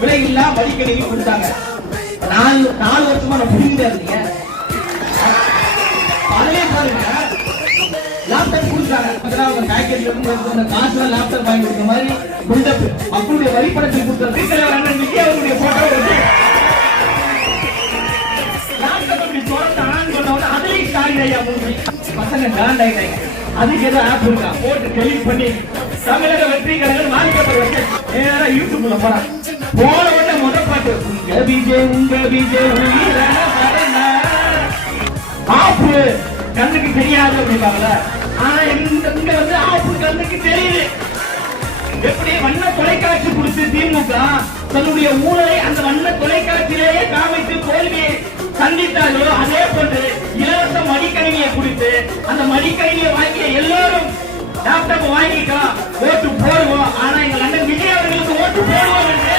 விலையில்லா மடிக்கணினி கொடுத்தாங்க. 4 வருஷமா நான் புரிஞ்சுட்டே இருந்தீங்க. அதுவே பாருங்க, லேப்டாப் கொடுத்தாங்க. அவங்க பேக்கெட்ல இருந்து காசுல லேப்டாப் வாங்கி கொடுத்த மாதிரி பில்டப் மக்களுடைய வரிப்படத்தில் கொடுத்தது. அண்ணன் விஜய் அவருடைய போட்டோ வந்து லேப்டாப் அப்படி திறந்து ஆன் பண்ண அதுலயும் காரியம் ஐயா மூவி பசங்க காண்ட் ஆயிட்டாங்க. அதுக்கு ஏதோ ஆப் இருக்கா போட்டு டெலிட் பண்ணி தமிழக வெற்றி கழகம் மாறிக்கப்பட்ட வச்சு நேரா யூடியூப்ல போறான். போன உடனே முதல் பாட்டு உங்க விஜய் ஆப்பு கண்ணுக்கு தெரியாது அப்படின்னாங்கல்ல. ஆனா இங்க வந்து ஆப்பு கண்ணுக்கு தெரியுது. எப்படி வண்ண தொலைக்காட்சி கொடுத்து திமுக தன்னுடைய ஊழலை அந்த வண்ண தொலைக்காட்சியிலேயே காமித்து தோல்வியை சந்தித்தாலோ அதே போன்று இலவச மடிக்கணினியை கொடுத்து அந்த மடிக்கணினியை வாங்கிய எல்லாரும் லேப்டாப் வாங்கிக்கலாம், ஓட்டு போடுவோம். ஆனா எங்க அண்ணன் விஜய் அவர்களுக்கு ஓட்டு போடுவோம் என்று